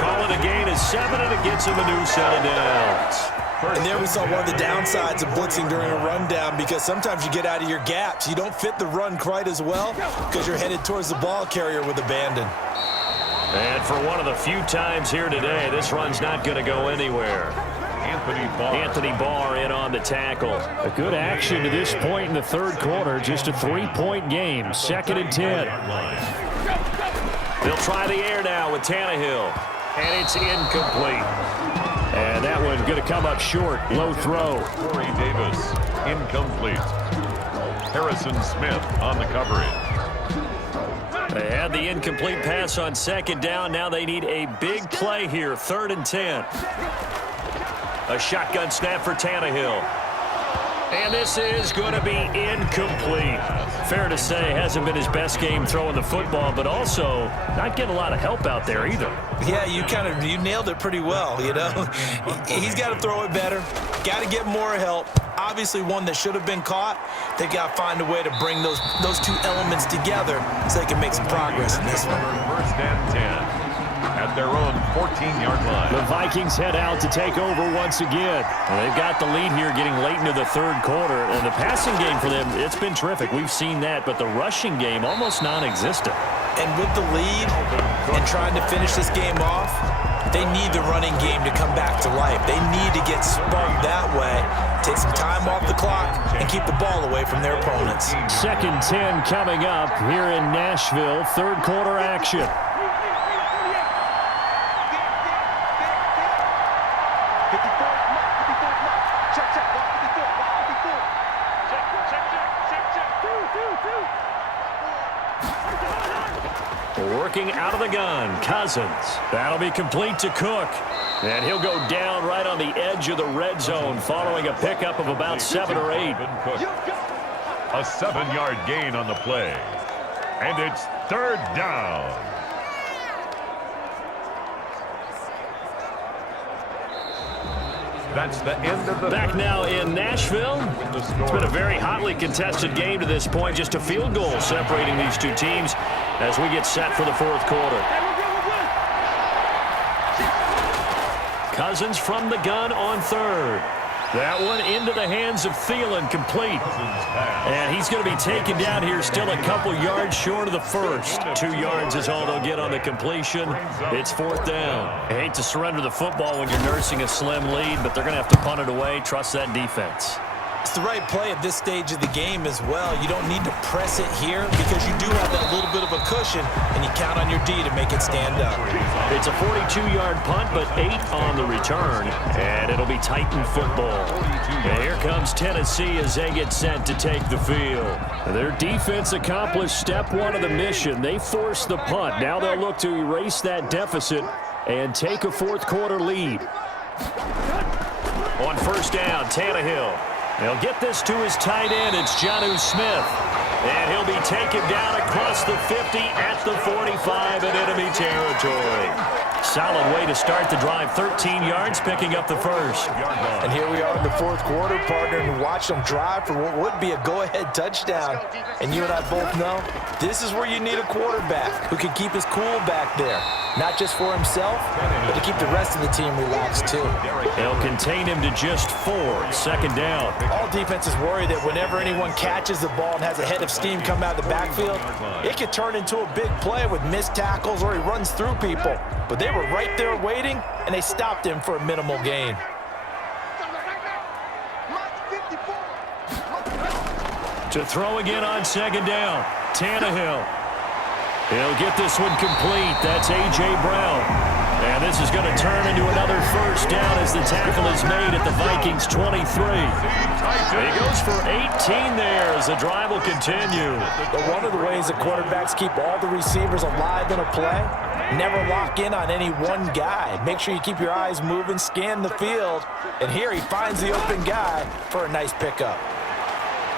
Call it a gain of 7, and it gets him a new set of downs. And there we saw one of the downsides of blitzing during a rundown, because sometimes you get out of your gaps. You don't fit the run quite as well because you're headed towards the ball carrier with abandon. And for one of the few times here today, this run's not going to go anywhere. Anthony Barr in on the tackle. A good action to this point in the third quarter. Just a 3-point game. 2nd and 10. They'll try the air now with Tannehill. And it's incomplete. And that one's going to come up short. Low throw. Corey Davis, incomplete. Harrison Smith on the coverage. They had the incomplete pass on 2nd down. Now they need a big play here. 3rd and 10. A shotgun snap for Tannehill. And this is going to be incomplete. Fair to say, hasn't been his best game throwing the football, but also not getting a lot of help out there either. Yeah, you nailed it pretty well, you know. He's got to throw it better. Got to get more help. Obviously one that should have been caught. They got to find a way to bring those 2 elements together so they can make some progress in this one. 1st and 10. At their own 14-yard line. The Vikings head out to take over once again. And they've got the lead here getting late into the third quarter. And the passing game for them, it's been terrific. We've seen that. But the rushing game, almost non-existent. And with the lead and trying to finish this game off, they need the running game to come back to life. They need to get sparked that way, take some time off the clock, and keep the ball away from their opponents. 2nd 10 coming up here in Nashville. Third quarter action. 54, check, check, 54. Check. Working out of the gun, Cousins. That'll be complete to Cook. And he'll go down right on the edge of the red zone following a pickup of about 7 or 8. A 7-yard gain on the play. And it's 3rd down. That's the end of the Back now in Nashville. It's been a very hotly contested game to this point. Just a field goal separating these 2 teams as we get set for the 4th quarter. Cousins from the gun on 3rd. That one into the hands of Thielen, complete. And he's going to be taken down here still a couple yards short of the first. 2 yards is all they'll get on the completion. It's 4th down. I hate to surrender the football when you're nursing a slim lead, but they're going to have to punt it away. Trust that defense. It's the right play at this stage of the game as well. You don't need to press it here because you do have that little bit of a cushion, and you count on your D to make it stand up. It's a 42-yard punt, but 8 on the return, and it'll be Titan football. And here comes Tennessee as they get set to take the field. Their defense accomplished step 1 of the mission. They forced the punt. Now they'll look to erase that deficit and take a 4th quarter lead. On 1st down, Tannehill. He'll get this to his tight end. It's Jonnu Smith. And he'll be taken down across the 50 at the 45 in enemy territory. solid way to start the drive. 13 yards, picking up the first. And here we are in the fourth quarter, partner, and watch them drive for what would be a go-ahead touchdown. And you and I both know this is where you need a quarterback who can keep his cool back there. Not just for himself, but to keep the rest of the team relaxed too. They'll contain him to just 4. Second down. All defenses worry that whenever anyone catches the ball and has a head of steam come out of the backfield, it could turn into a big play with missed tackles or he runs through people. But they were right there waiting, and they stopped him for a minimal gain. To throw again on second down. Tannehill. He'll get this one complete. That's A.J. Brown. And this is going to turn into another first down as the tackle is made at the Vikings 23. He goes for 18 there as the drive will continue. But one of the ways that quarterbacks keep all the receivers alive in a play, never lock in on any one guy. Make sure you keep your eyes moving, scan the field. And here he finds the open guy for a nice pickup.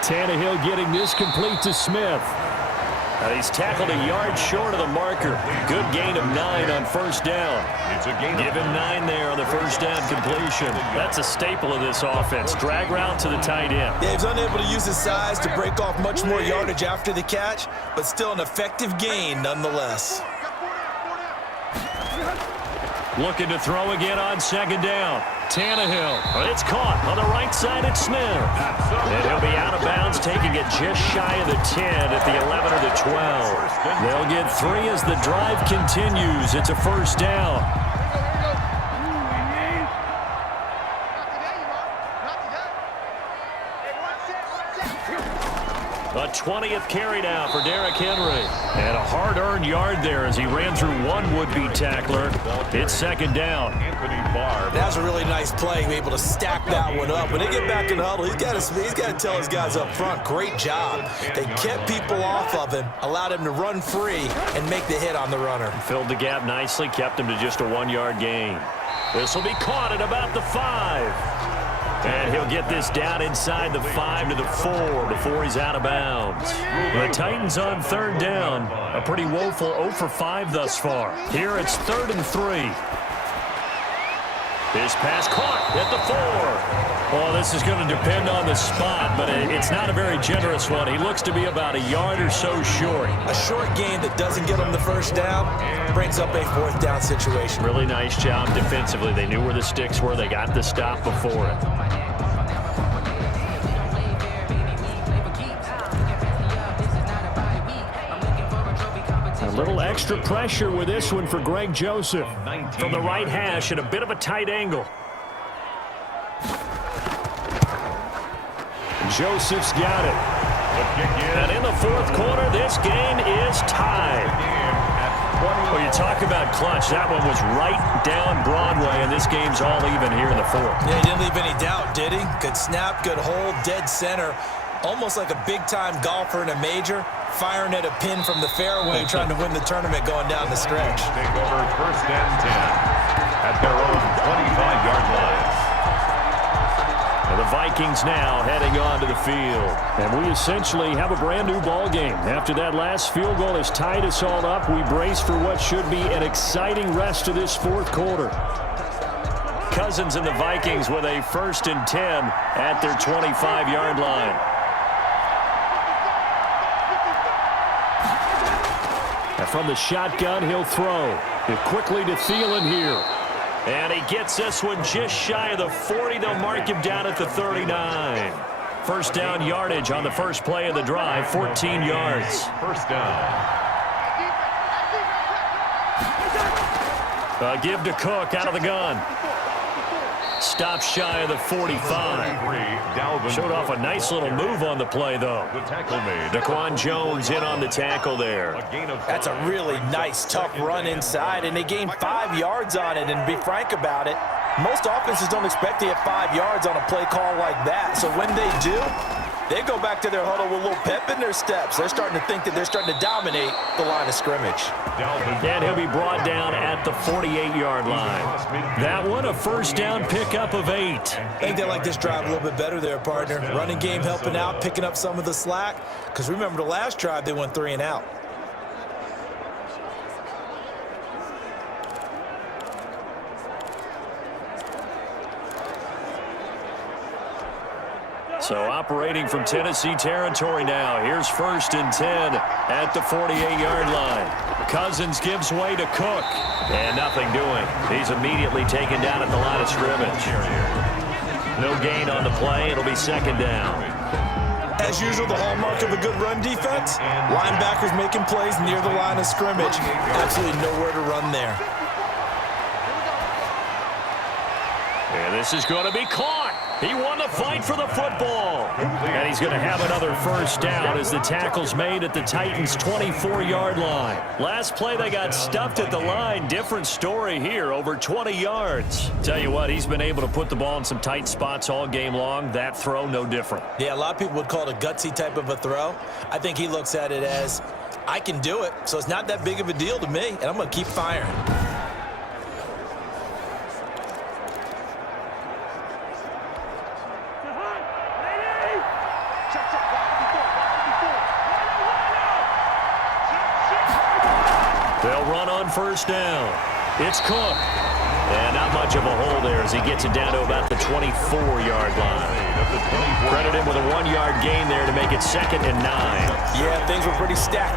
Tannehill getting this complete to Smith. He's tackled a yard short of the marker. Good gain of 9 on first down. Give him 9 there on the first down completion. That's a staple of this offense. Drag route to the tight end. Yeah, he's unable to use his size to break off much more yardage after the catch, but still an effective gain nonetheless. Looking to throw again on second down. Tannehill. It's caught on the right side at Smith. And he'll be out of bounds, taking it just shy of the 10 at the 11 or the 12. They'll get 3 as the drive continues. It's a first down. A 20th carry now for Derrick Henry. And a hard-earned yard there as he ran through one would-be tackler. It's second down. That was a really nice play, able to stack that one up. When they get back in the huddle, he's got to tell his guys up front, great job. They kept people off of him, allowed him to run free and make the hit on the runner. Filled the gap nicely, kept him to just a 1-yard gain. This will be caught at about the 5. And he'll get this down inside the 5 to the 4 before he's out of bounds. The Titans on third down. A pretty woeful 0 for 5 thus far. Here it's 3rd and 3. This pass caught at the 4. Well, this is going to depend on the spot, but it's not a very generous one. He looks to be about a yard or so short. A short gain that doesn't get him the first down brings up a 4th down situation. Really nice job defensively. They knew where the sticks were. They got the stop before it. A little extra pressure with this one for Greg Joseph. From the right hash at a bit of a tight angle. Joseph's got it. And in the fourth quarter, this game is tied. Well, you talk about clutch. That one was right down Broadway, and this game's all even here in the fourth. Yeah, he didn't leave any doubt, did he? Good snap, good hold, dead center. Almost like a big-time golfer in a major, firing at a pin from the fairway, trying to win the tournament going down the stretch. Take over 1st and 10 at their own 25-yard line. And the Vikings now heading on to the field. And we essentially have a brand-new ball game. After that last field goal has tied us all up, we brace for what should be an exciting rest of this fourth quarter. Cousins and the Vikings with a 1st and 10 at their 25-yard line. And from the shotgun, he'll throw. Quickly to Thielen here. And he gets this one just shy of the 40. They'll mark him down at the 39. First down yardage on the first play of the drive, 14 yards. First down. Give to Cook out of the gun. Stop shy of the 45. Showed off a nice little move on the play, though. The tackle made. Daquan Jones in on the tackle there. That's a really nice, tough run inside, and they gained 5 yards on it. And to be frank about it, most offenses don't expect to get 5 yards on a play call like that. So when they do, they go back to their huddle with a little pep in their steps. They're starting to think that they're starting to dominate the line of scrimmage. And he'll be brought down at the 48-yard line. That one, a first down pickup of 8. I think they like this drive a little bit better there, partner. Running game helping out, picking up some of the slack. Because remember, the last drive, they went 3 and out. So operating from Tennessee territory now. Here's 1st and 10 at the 48-yard line. Cousins gives way to Cook. And nothing doing. He's immediately taken down at the line of scrimmage. No gain on the play. It'll be 2nd down. As usual, the hallmark of a good run defense, linebackers making plays near the line of scrimmage. Absolutely nowhere to run there. And this is going to be caught. He won the fight for the football. And he's going to have another 1st down as the tackle's made at the Titans' 24-yard line. Last play, they got stuffed at the line. Different story here, over 20 yards. Tell you what, he's been able to put the ball in some tight spots all game long. That throw, no different. Yeah, a lot of people would call it a gutsy type of a throw. I think he looks at it as, I can do it, so it's not that big of a deal to me, and I'm going to keep firing. They'll run on 1st down. It's Cook. And not much of a hole there as he gets it down to about the 24-yard line. Credit him with a 1-yard gain there to make it 2nd and 9. Yeah, things were pretty stacked up.